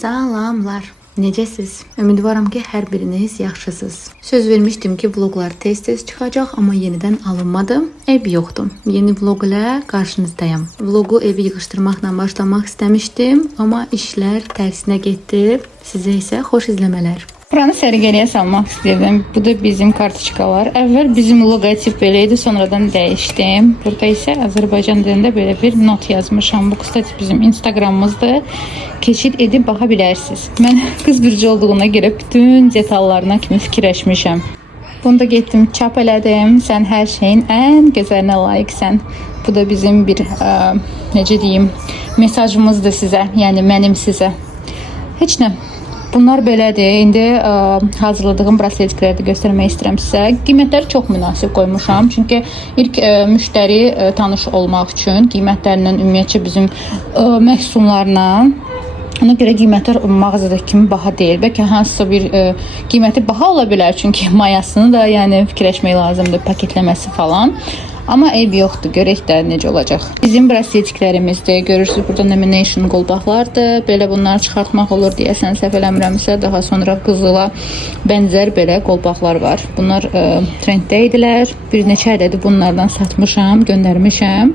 Salamlar. Necəsiz? Ümidvaram ki, hər biriniz yaxşısınız. Söz vermişdim ki, vloqlar tez-tez çıxacaq, amma yenidən alınmadı. Eyb yoxdur. Yeni vloq ilə qarşınızdayım. Vloqu evi yığışdırmaqla başlamaq istəmişdim, amma işlər tərsinə getdi. Sizə isə xoş izləmələr. Buranı səliqəliyə salmaq istəyirdim. Bu da bizim kartoçkalar. Əvvəl bizim loqotip belə idi, sonradan dəyişdim. Burada isə Azərbaycan dilində belə bir not yazmışam. Bu kısaca bizim Instagramımızdır. Keçid edib baxa bilərsiniz. Mən qız bürcü olduğuna görə bütün detallarına kimi fikirləşmişəm. Bunu da getdim, çap elədim. Sən hər şeyin ən gözəlinə layiqsən. Bu da bizim bir necə deyim, mesajımızdır sizə, yəni mənim sizə. Heç nə. Bunlar belədir. İndi hazırladığım brasletləri də göstərmək istəyirəm sizə. Qiymətləri çox münasib qoymuşam. Çünki ilk müştəri tanış olmaq üçün qiymətlərlə ümumiyyətcə bizim məhsullarla ona görə qiymətlər mağazadakı kimi baha deyil. Bəlkə hansısa bir qiyməti baha ola bilər. Çünki mayasını da yəni fikirləşmək lazımdır, paketləməsi falan. Amma eyb yoxdur. Görək də necə olacaq. Bizim brasletlərimizdir. Görürsünüz burada nomination qolbaqlardır. Belə bunları çıxartmaq olur deyəsən, səhv eləmirəmsə. Daha sonra qızıla bənzər belə qolbaqlar var. Bunlar trenddə idilər. Bir neçə ədədi bunlardan satmışam, göndərmişəm.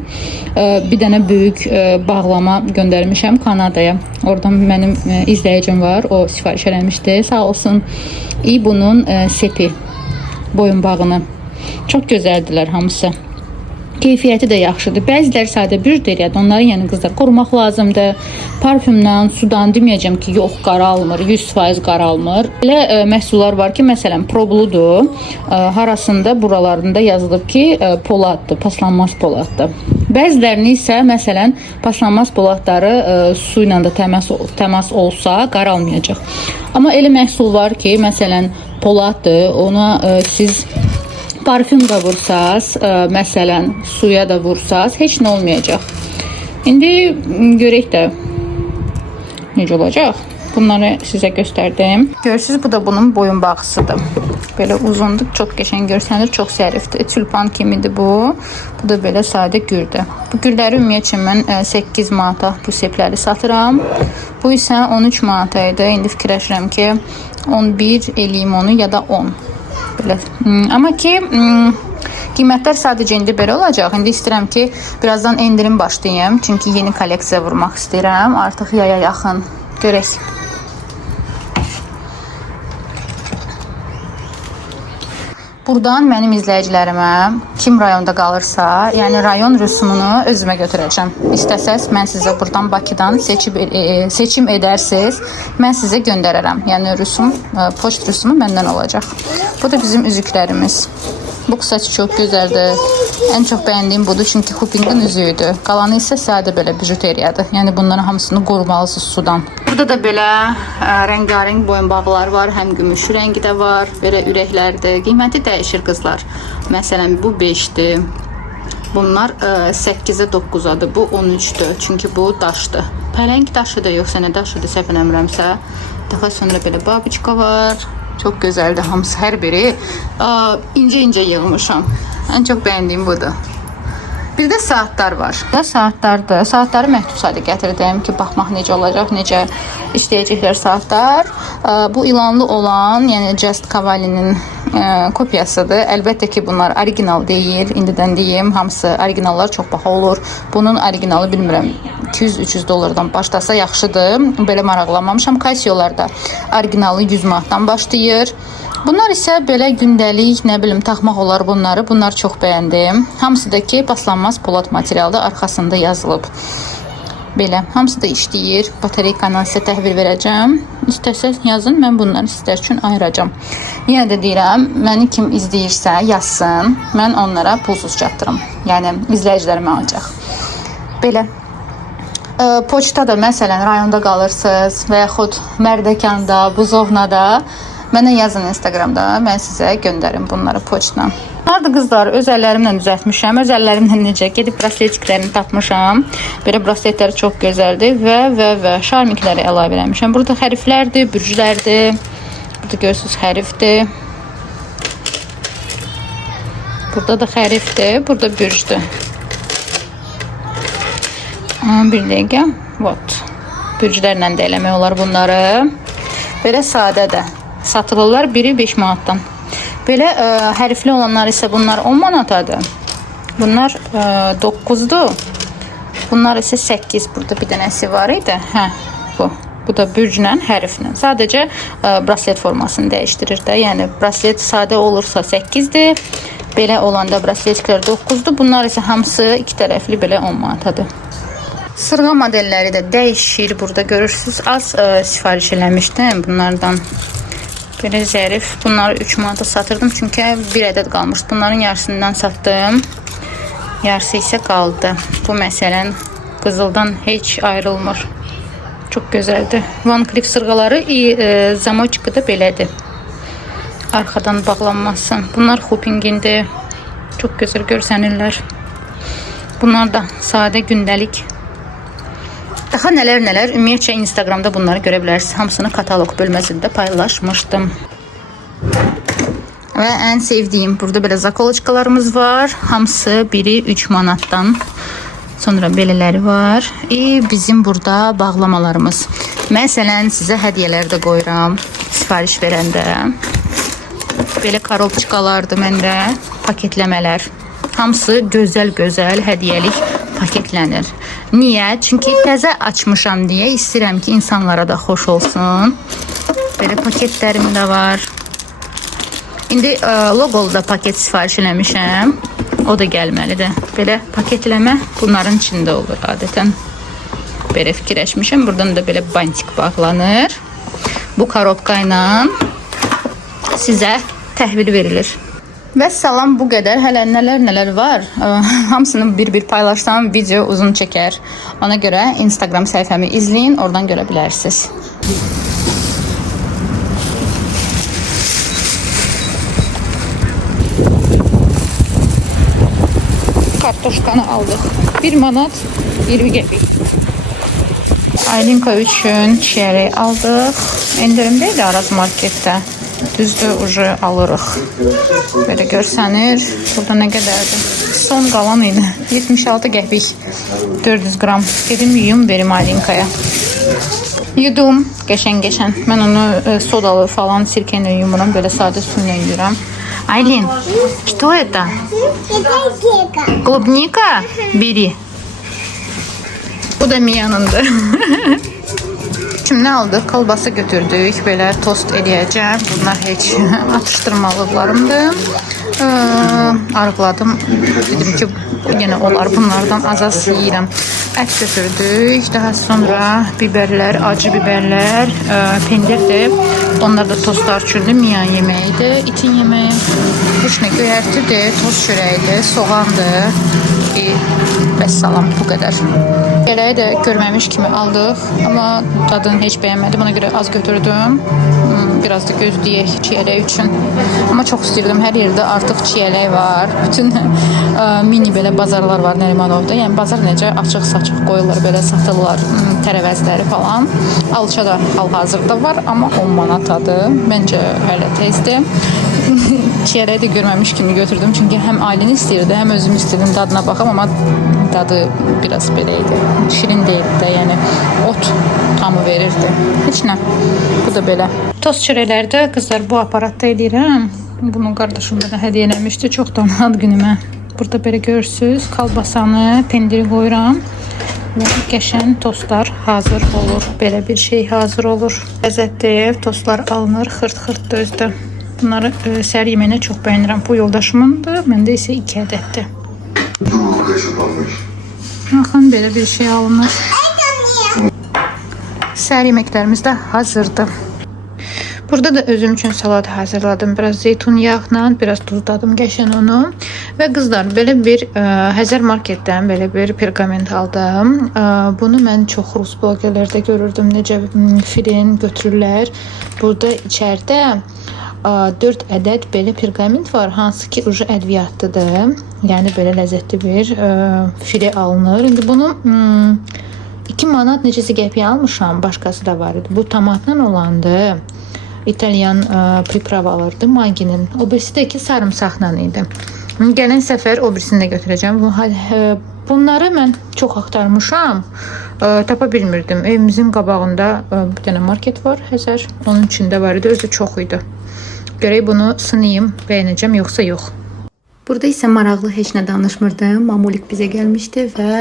Bir dənə böyük bağlama göndərmişəm Kanadaya. Oradan mənim izləyicim var. O sifariş eləmişdi. Sağ olsun. bunun sepi boyunbağını. Çox gözəldilər hamısı. Keyfiyyəti də yaxşıdır. Bəziləri sadə bürcdəriyyədir. Onları yəni qızlar qorumaq lazımdır. Parfümdən, sudan deməyəcəm ki, yox qaralmır, 100% qaralmır. Elə məhsullar var ki, məsələn, probludur. Harasında buralarında yazılıb ki, poladdır, paslanmaz poladdır. Bəzilərini isə məsələn, paslanmaz poladları su ilə də təmas olsa qaralmayacaq. Amma elə məhsul var ki, məsələn, poladdır. Ona siz parfüm da vursaz, məsələn, suya da vursaz, heç nə olmayacaq. İndi görək də necə olacaq. Bunları sizə göstərdim. Görürsünüz, bu da bunun boyunbağısıdır. Belə uzundur, çox qəşəng görsənir, çox zərifdir. Tülpan kimidir bu. Bu da belə sadə güldür. Bu gülləri ümumiyyətcə mən 8 manata bu sepləri satıram. Bu isə 13 manata idi. İndi fikirləşirəm ki, 11 eləyim onu ya da 10. Belə. Amma ki qiymətlər sadəcə indi belə olacaq. İndi istəyirəm ki, birazdan endirim başlayayım. Çünki yeni kolleksiya vurmaq istəyirəm. Artıq yaya yaxın. Görək. Buradan mənim izləyicilərimə kim rayonda qalırsa, yəni rayon rüsumunu özümə götürəcəm. İstəsəz mən sizə buradan Bakıdan seçim edərsiniz. Mən sizə göndərərəm. Yəni rüsum, poçt rüsumu məndən olacaq. Bu da bizim üzüklərimiz. Bu qısaçı çox gözəldir. Ən çox bəyəndiyim budur, çünki Hupingin üzüyüdür. Qalanı isə sadə belə bijuteriyadır. Yəni bunların hamısını qorumalısınız sudan. Burada da belə rəngarəng boyunbağlar var. Həm gümüş rəngi də var. Belə ürəklərdir. Qiyməti dəyişir qızlar. Məsələn, bu 5-dir. Bunlar 8-ə 9-adır. Bu 13-dür. Çünki bu daşdır. Pələng daşıdır, yoxsa nə daşıdır, səhv eləmirəmsə. Daha sonra belə babiçka var. Çox gözəldir hamısı, hər biri. İncə-incə yığmışam. Ən çox bəyəndiyim budur. Bir də saatlar var. Bu da saatlardır. Saatları məhdud sayda gətirdim ki, baxmaq necə olacaq, necə istəyəcəklər saatlar. Bu ilanlı olan, yəni Just Cavalli'nin kopyasıdır. Əlbəttə ki, bunlar orijinal deyil. İndidən deyim, hamısı orijinallar çox baha olur. Bunun orijinalı bilmirəm, 200-300 dollardan başlasa yaxşıdır. Belə maraqlanmamışam. Casio-larda orijinalı 100 manatdan başlayır. Bunlar isə belə gündəlik, nə bilim, taxmaq olar bunları. Bunlar çox bəyəndim. Hamısı da ki, paslanmaz polad materialda arxasında yazılıb. Belə, hamısı da işləyir. Batareykandan sizə təhvil verəcəm. İstəsəz yazın, mən bunları sizlər üçün ayıracam. Yenə də deyirəm, məni kim izləyirsə yazsın, mən onlara pulsuz çatdırım. Yəni, izləyicilərimə ancaq. Belə. Poçta da, məsələn, rayonda qalırsınız və yaxud Mərdəkanda, Buzovnada mənə yazın Instagramda, mən sizə göndərim bunları poçtla. Bunlar da qızlar öz əllərimlə düzəltmişəm. Öz əllərimlə necə gedib brasletlərini tapmışam. Belə brasletləri çox gözəldir və şarmikləri əlavə eləmişəm. Burada hərflərdir, bürclərdir. Burada görürsünüz hərfdir. Burada da hərfdir, burada bürcdür. Bir dəqiqə. Вот. Bürclərlə də eləmək olar bunları. Belə sadə də satılırlar. Biri 5 manatdan. Belə hərfli olanlar isə bunlar 10 manatadır. Bunlar 9'dur. Bunlar isə 8. Burada bir dənəsi var idi. Hə, bu. Bu da bürclə, hərflə. Sadəcə braslet formasını dəyişdirir də. Yəni braslet sadə olursa 8'dir. Belə olanda brasletlər 9'dur. Bunlar isə hamısı iki tərəfli belə 10 manatadır. Sırğa modelləri də dəyişir. Burada görürsünüz. Az sifariş eləmişdim bunlardan. Belə zərif. Bunları 3 manata satırdım. Çünki bir ədəd qalmışdı. Bunların yarısından satdım. Yarısı isə qaldı. Bu məsələn qızıldan heç ayrılmır. Çok gözəldir. Van Cleef sırğaları zamoçka da belədir. Arxadan bağlanması. Bunlar hoopingində çox gözəl görsənirlər. Bunlar da sadə gündəlik. Daha nələr ümumiyyətcə Instagramda bunları görə bilərsiniz. Hamısını kataloq bölməsində paylaşmışdım. Və ən sevdiyim burada belə zakoloçkalarımız var. Hamısı biri 3 manatdan. Sonra belələri var. Bizim burada bağlamalarımız. Məsələn, sizə hədiyyələr də qoyuram. Sifariş verəndə. Belə karobçikalardır məndə. Paketləmələr. Hamısı gözəl hədiyyəlik paketlənir. Niyə? Çünki təzə açmışam deyə istəyirəm ki, insanlara da xoş olsun. Belə paketlərim də var. İndi logolu da paket sifariş eləmişəm. O da gəlməlidir. Belə paketləmə bunların içində olur adətən. Belə fikirləşmişəm. Buradan da belə bantik bağlanır. Bu korobka ilə sizə təhvil verilir. Və salam, bu qədər. Hələ nələr var. Hamısını bir paylaşsam video uzun çəkər. Ona görə Instagram səhifəmi izləyin. Oradan görə bilərsiniz. Kartoşkanı aldık. 1 manat 20 qəpik. Aylinka üçün çiyələk aldıq. İndirimdəydi Araz marketdə. Düzdür, ucu alırıq. Belə görsənir. Burada nə qədərdir? Son qalan idi. 76 qəpik. 400 qram. Gedim yuyum verim Aylinkaya. Yudum. Qəşən. Mən onu sodalı falan sirkə ilə yumuram. Belə sadə su ilə yuyuram. Айлин, что это? Клубника? Beri. Bu da Mia'nındır. Şimdi ne aldık? Kolbasa götürdük. Böyle tost eləyəcəm. Bunlar heç atıştırmalıqlarımdır. Arıqladım. Dedim ki, yine olar bunlardan az yiyirəm. Ət götürdük. Daha sonra biberlər, acı biberlər, pendirdir. Onlar da tostlar üçündür. Miyan yeməyidir. İtin yeməyi. Heç nə göyərtidir. Tost çörəyidir. Soğandır. Vəssalam, bu qədər. Beləyi də görməmiş kimi aldıq. Amma tadını heç bəyənmədim. Ona görə az götürdüm. Biraz da gözləyək çiyələk üçün. Amma çox istəyirdim. Hər yerdə artıq çiyələk var. Bütün mini belə bazarlar var Nərimanovda. Yəni bazar necə açıq-saçıq qoyurlar, belə satırlar tərəvəzləri falan. Alça da hal-hazırda var, amma 10 manatadır. Məncə hələ tezdir. Çiyələyi də görməmiş kimi götürdüm. Çünki həm ailəni istəyirdi, həm özüm istəyirdim dadına baxam, amma dadı biraz belə idi. Şirin deyildi də, yəni ot tamı verirdi. Heç nə. Bu da belə. Tost çörəklərdə qızlar bu aparatda edirəm. Bunu qardaşım da hədiyyə eləmişdi çoxdan ad günümə. Burada belə görürsüz, kalbasanı, pendiri qoyuram. Və qəşən tostlar hazır olur. Belə bir şey hazır olur. Ləzzətli tostlar alınır, xırt özdə. Bunları səhər yeməyinə çox bəyənirəm. Bu yoldaşımındır, məndə isə 2 ədəddir. Baxın, belə bir şey alınır. Səhər yeməklərimiz də hazırdır. Burada da özüm üçün salat hazırladım. Biraz zeytun yağla, biraz duzladım qəşən onu. Və qızlar, belə bir Həzər marketdən belə bir perqament aldım. Bunu mən çox rus blogerlərdə görürdüm. Necə filin götürürlər. Burada içəridə 4 ədəd belə perqament var, hansı ki ucu ədviyyatlıdır. Yəni belə ləzzətli bir fili alınır. İndi bunu 2 manat neçəsi qəpiyə almışam, başqası da var idi. Bu tomatla olandı. İtalyan pripravalardı Maginin. O birisi də ki sarımsaqla idi. Gələn səfər o birisini də götürəcəm. Bunları mən çox axtarmışam. Tapa bilmirdim. Evimizin qabağında bir dənə market var, Həzər. Onun içində var idi, özü çox idi. Görək bunu sınayım, bəyənəcəm yoxsa yox. Burada isə maraqlı heç nə danışmırdım. Mamulik bizə gəlmişdi və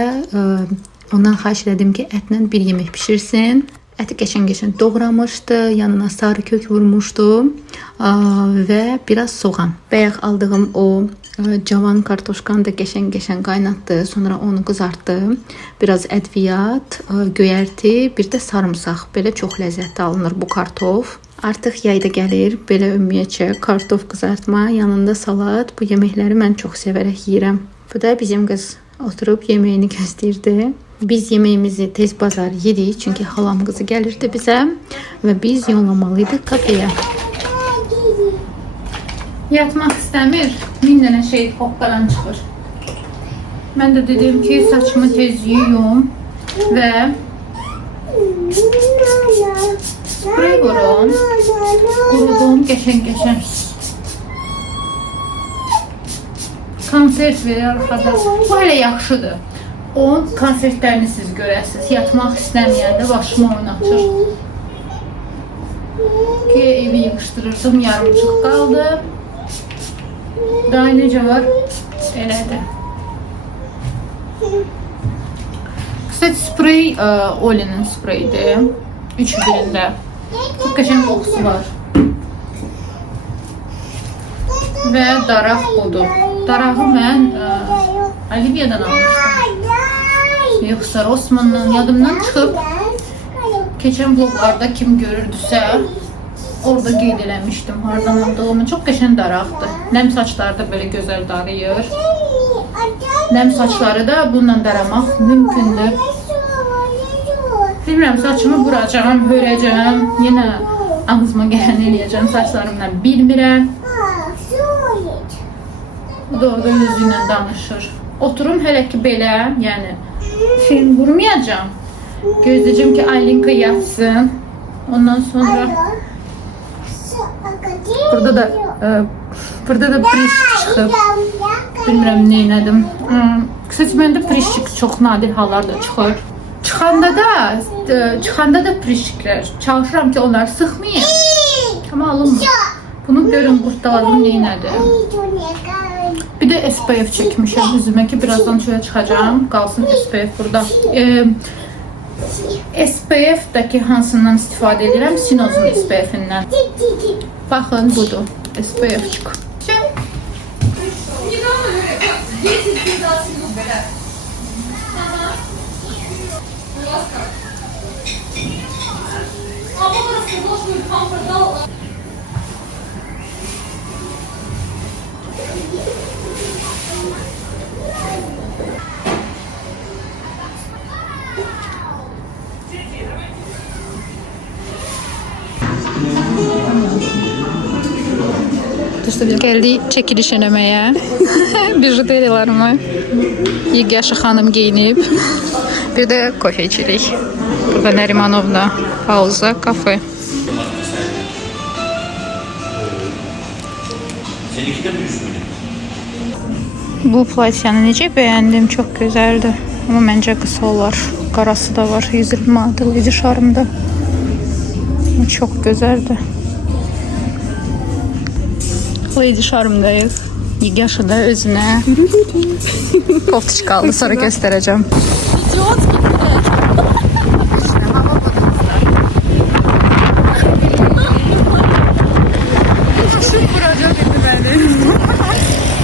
ondan xahiş elədim ki, ətlə bir yemək pişirsin. Əti qəşəng-qəşəng doğramışdı, yanına sarı kök vurmuşdu və biraz soğan. Bayaq aldığım o cavan kartoşkanı da qəşəng-qəşəng qaynatdı, sonra onu qızartdı. Biraz ədviyat, göyərti, bir də sarımsaq. Belə çox ləzzətli alınır bu kartof. Artıq yayda gəlir, belə ümumiyyətcə kartof qızartma, yanında salat. Bu yeməkləri mən çox sevərək yeyirəm. Bu da bizim qız oturub yeməyini gözləyirdi. Biz yeməyimizi tez bazar yedik, çünki halam qızı gəlirdi bizə və biz yollamalıydıq kafeyə. Yatmaq istəmir, 1000 dənə şey hoqqadan çıxır. Mən də dedim ki, saçımı tez yuyum və sprey vurum, qurudum qəşəng-qəşəng. Konsert verir arxada. Bu hələ yaxşıdır. O konsertlərini siz görəsiniz. Yatmaq istəməyəndə başıma oynatır. Ki evi yığışdırırdım, yarımçıq qaldı. Daha necə var? Elədir. Kısaca sprey Olen'in spreyidir. 3 birində. Çok qəşəng qoxusu var. Və daraq budur. Darağı mən Olivia'dan almışdım. Yoxsa Rossmann'dan yadımdan çıxıb. Keçən vloglarda kim görürdüsə orada qeyd eləmişdim hardan aldığımı. Çox qəşəng daraqdır. Nəm saçları da belə gözəl darıyır. Nəm saçları da bununla daramaq mümkündür. Bilmirəm, saçımı vuracağım, hörəcəm, yenə ağzıma gələn eləyəcəm saçlarımla, bilmirəm. Bu da orada özüylə danışır. Oturum hələ ki belə, yəni film vurmayacağım. Gözləyəcəm ki, Aylinka yatsın. Ondan sonra burada da prişik çıxıb. Bilmirəm nə elədim. Kısaca məndə prişik çox nadir hallarda çıxır. Çıxanda da prişiklər. Çalışıram ki, onları sıxmayayım. Amma alınmır. Bunu görün, qurtdaladım neynədir. Bir də SPF çəkmişəm üzümə ki, birazdan çölə çıxacağım. Qalsın SPF burada. SPF-dəki hansından istifadə edirəm? Sinozun SPF-indən. Baxın, budur. SPF-çik. Geldi çekiliş eləməyə. Bijuteriyalarımı Yegaşı xanım geyinib. Bir də kofe içirik. Burada Nərimanovna pauza, kafe. Bu platyanı necə bəyəndim, çox gözəldir. Amma məncə qısa olar. Qarası da var, 120 manat Lady Charm'da. Çox gözəldir. Lady Charm'dayız. Yegaşı da özünə koftiç qaldı, sonra göstərəcəm.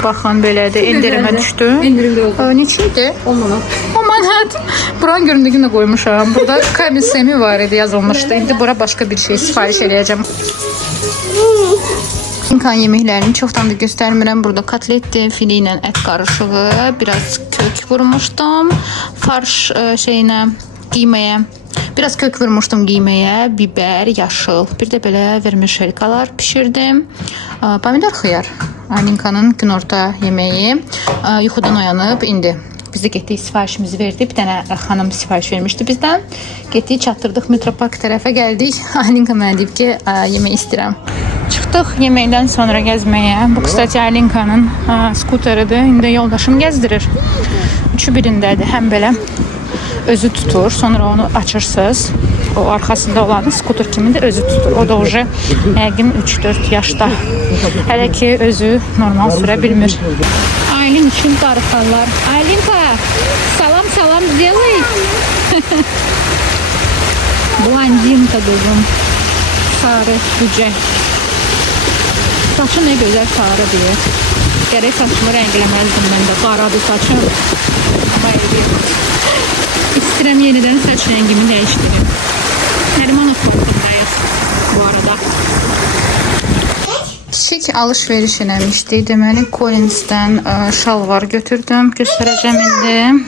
Baxın belədir, endirimə düşdü. Endirimdə oldu. Neçə idi? 10 manat. 10 manat. Buranın göründüyünü də qoymuşam. Burada komisyonu var idi, yazılmışdı. İndi bura başqa bir şey sifariş eləyəcəm. İnkan yeməklərini çoxdan da göstərmirəm. Burada kotletdir, fili ilə ət qarışığı, biraz kök vurmuşdum. Farş qiyməyə. Biraz kök vurmuşdum qiyməyə, biber, yaşıl. Bir də belə vermişelkalar pişirdim. Pomidor xiyar. Aylinkanın günorta yeməyi. Yuxudan oyanıb indi. Biz də getdik, sifarişimizi verdi. Bir dənə xanım sifariş vermişdi bizdən. Getdik, çatdırdıq, Metropark tərəfə gəldik. Aylinka mənə deyib ki, yemək istəyirəm. Çıxdıq yeməkdən sonra gəzməyə. Bu kısaca Aylinkanın skuteridir. İndi yoldaşım gəzdirir. Üçü birindədir. Həm belə özü tutur. Sonra onu açırsınız. O arxasında olan skuter kimi də özü tutur. O da oje yəqin 3-4 yaşda. Hələ ki özü normal sürə bilmir. Aylin üçün darıxarlar. Aylinka, salam salam сделай. Blondinka qızım. Sarı, cücə. Saçı ne gözəl sarı deyir. Gərək saçımı rəngləməzdim mən də. Qaradır saçım. Amma İstəyirəm yenidən saç rəngimi dəyişdirim. Nərimanov parkındayız bu arada. Kiçik alış-veriş eləmişdik. Deməli Collins'dən şalvar götürdüm. Göstərəcəm indi.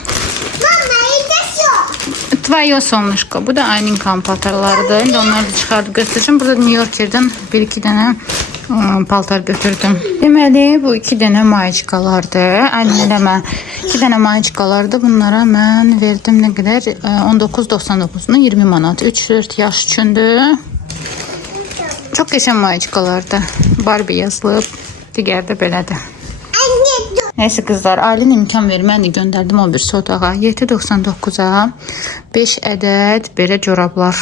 Твое солнышко. Bu da Aylin paltarlarıdır. İndi onları da çıxardıb göstərəcəm. Burada New Yorker'dən 1-2 dənə paltar götürdüm. Deməli bu 2 dənə mayiçkalardır. Aylin eləmə. 2 dənə mayiçkalardır. Bunlara mən verdim nə qədər? 19.99'una 20 manat. 3-4 yaş üçündür. Çox qəşəng mayiçkalardır. Barbie yazılıb. Digər də belədir. Neyse kızlar, Aylin imkan vermədi, göndərdim o bir sodağa. 7.99'a 5 ədəd belə corablar.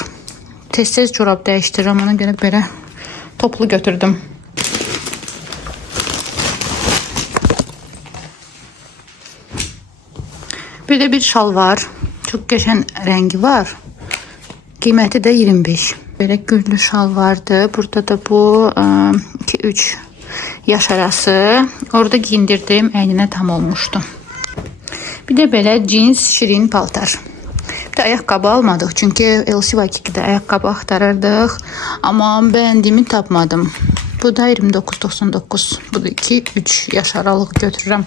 Tez-tez corab dəyişdirirəm, ona görə belə toplu götürdüm. Bir de bir şal var. Çok qəşəng rəngi var. Qiyməti də 25. Belə güllü şal vardı. Burada da bu 2-3 yaş arası. Orada giyindirdim, əyninə tam olmuşdu. Bir de belə cins şirin paltar. Bir de ayakkabı almadık çünkü LC Waikiki'de ayakkabı aktarırdık. Ama beğendiğimi tapmadım. Bu da 29.99. Bu da 2-3 yaş aralığı götürürəm.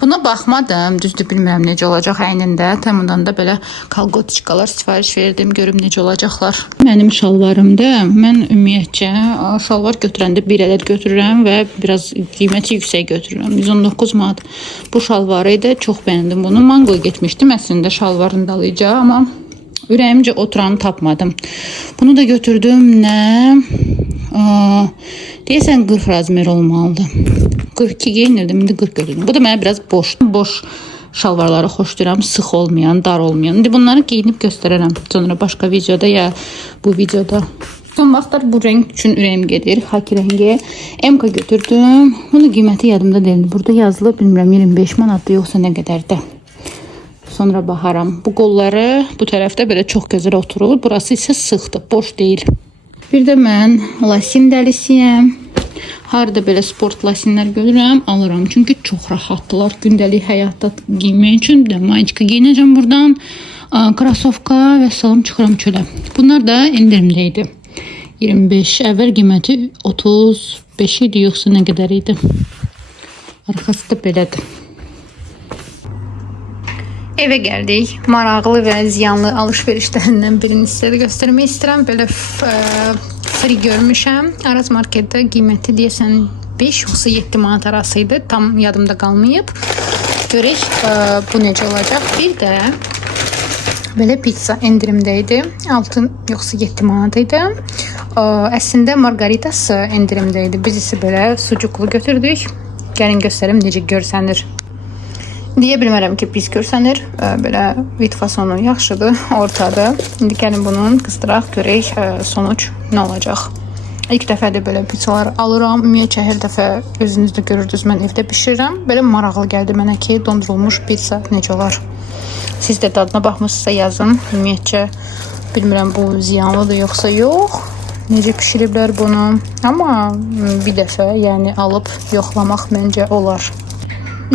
Buna baxmadım. Düzdür, bilmirəm necə olacaq əynində. Təmundan da belə kalgotiçkalar sifariş verdim. Görüm necə olacaqlar. Mənim şalvarımda mən ümumiyyətcə şalvar götürəndə bir ədəd götürürəm və biraz qiyməti yüksək götürürəm. 119 manat bu şalvarı idi. Çox bəyəndim bunu. Mangoya getmişdim əslində şalvarın dalıca, amma ürəyimcə oturanı tapmadım. Bunu da götürdüm. Nə? Deyəsən 40 razmer olmalıdır. 42 giyinirdim, indi 40 götürdüm. Bu da mənə biraz boş şalvarları xoşlayıram. Sıx olmayan, dar olmayan. İndi bunları giyinib göstərərəm. Sonra başqa videoda ya bu videoda. Son vaxtlar bu renk üçün ürəyim gedir. Haki rəngi. MK götürdüm. Bunun qiyməti yadımda deyil. Burada yazılıb, bilmirəm 25 manatdır yoxsa nə qədərdir. Sonra baxaram. Bu qolları bu tərəfdə belə çox gözəl oturur. Burası isə sıxdır, boş deyil. Bir de mən lasin dəlisiyəm. Harda belə sport lasinlər görürəm, alıram. Çünki çox rahatdılar. Gündəlik həyatda giymək üçün də mayiçka giyinəcəm buradan. Krasovka və salam çıxıram çölə. Bunlar da endirimdə idi. 25, əvvəl qiyməti 35 idi, yoxsa nə qədər idi. Arxası da belədir. Eve geldik. Maraqlı və ziyanlı alışverişlərindən birini sizə də göstərmək istəyirəm. Belə free görmüşəm. Araz marketdə qiyməti deyəsən 5 yoxsa 7 manat arasıydı. Tam yadımda qalmayıb. Görək bu necə olacaq. Bir də belə pizza endirimdə idi. 6 yoxsa 7 manat idi. Əslində margaritası endirimdə idi. Biz isə belə sucuklu götürdük. Gəlin göstərim necə görsənir. Deyə bilmərəm ki, pis görsənir. Belə vit fasonu yaxşıdır, ortadır. İndi gəlin bunun qızdıraq, görək sonuç nə olacaq. İlk dəfədir belə pizzalar alıram. Ümumiyyətcə hər dəfə özünüz də görürdünüz, mən evdə bişirirəm. Belə maraqlı gəldi mənə ki, dondurulmuş pizza necə olar. Siz də dadına baxmışsınızsa yazın. Ümumiyyətcə bilmirəm bu ziyanlıdır yoxsa yox. Necə pişiriblər bunu. Amma bir dəfə yəni alıb yoxlamaq məncə olar.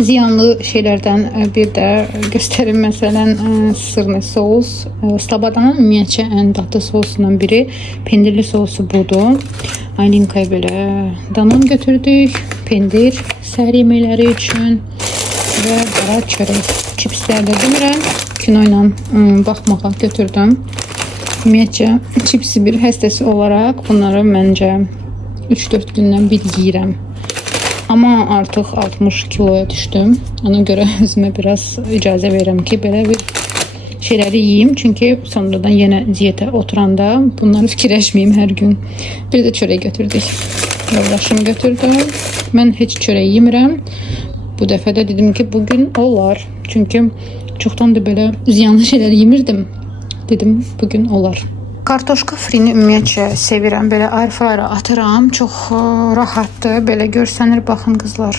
Ziyanlı şeylərdən bir də göstərim, məsələn sırnı sos. Slabadanın ümumiyyətcə ən dadlı sosundan biri pendirli sosu budur. Aylinkaya belə danan götürdük. Pendir səhər yeməkləri üçün və qara çörək. Chipslər də demirəm, kino ilə baxmağa götürdüm. Ümumiyyətcə chipsi bir həstəsi olaraq bunları məncə 3-4 gündən bir yeyirəm. Ama artık 60 kiloya düştüm. Ona göre özüme biraz icazə verirəm ki, belə bir şeyləri yiyeyim. Çünkü sonradan yine diyete oturanda bunları fikirləşməyim hər gün. Bir de çörək götürdük. Yoldaşım götürdü. Mən heç çörək yemirəm. Bu dəfə də dedim ki, bugün olar. Çünkü Çoxdan da belə ziyanlı şeylər yemirdim. Dedim bugün olar. Kartoşka frini ümumiyyətcə sevirəm. Belə air fryer'a atıram. Çox rahatdır. Belə görsənir, baxın qızlar.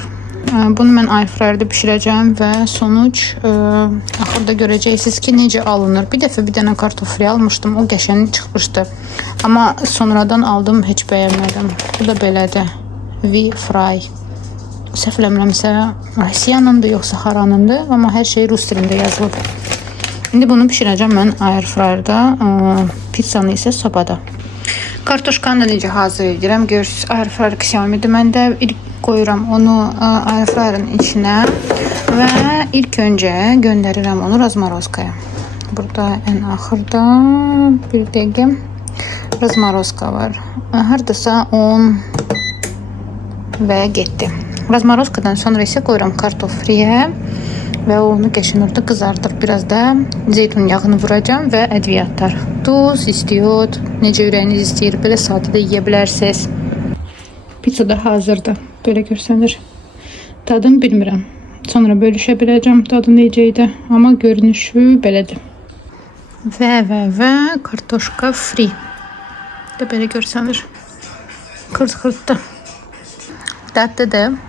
Bunu mən air fryer'da bişirəcəm və sonuç axırda görəcəksiniz ki, necə alınır. Bir dəfə bir dənə kartofli almışdım. O qəşəng çıxmışdı. Amma sonradan aldım, heç bəyənmədim. Bu da belədir. V-fry. Səhv eləmirəmsə, Rusiyanındır yoxsa haranındır, amma hər şey rus dilində yazılıb. İndi bunu bişirəcəm mən air fryer'da, pizzanı isə sobada. Kartoşkanı da necə hazır edirəm, görürsünüz. Air fryer Xiaomi'dir. Mən də ilk qoyuram onu air fryer'ın içinə və ilk öncə göndərirəm onu razmarozkaya. Burada ən axırda bir dəqiqə razmarozka var. Hardasa 10 və getdi. Razmarozkadan sonra isə qoyuram kartofliyə və onu qəşəng orada qızardır. Biraz da zeytun yağını vuracam və ədviyyatlar. Duz, istiyot, necə ürəyiniz istəyir, belə sadə də yeyə bilərsiniz. Pizza da hazırdır. Belə görsənir. Tadını bilmirəm. Sonra bölüşə biləcəm tadı necə idi, amma görünüşü belədir. Və kartoşka fri. Da belə görsənir. Kırt-kırtdı. Dadlıdır.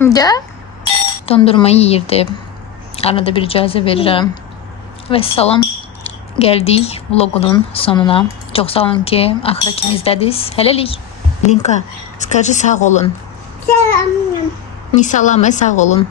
Nə? Dondurma yeyirdim. Arada bir icazə verirəm. Və salam. Gəldik vlogunun sonuna. Çox sağ olun ki, axıra kimi izlədiniz. Hələlik. Linka, скажи sağ olun. Salam. Не салам, sağ olun.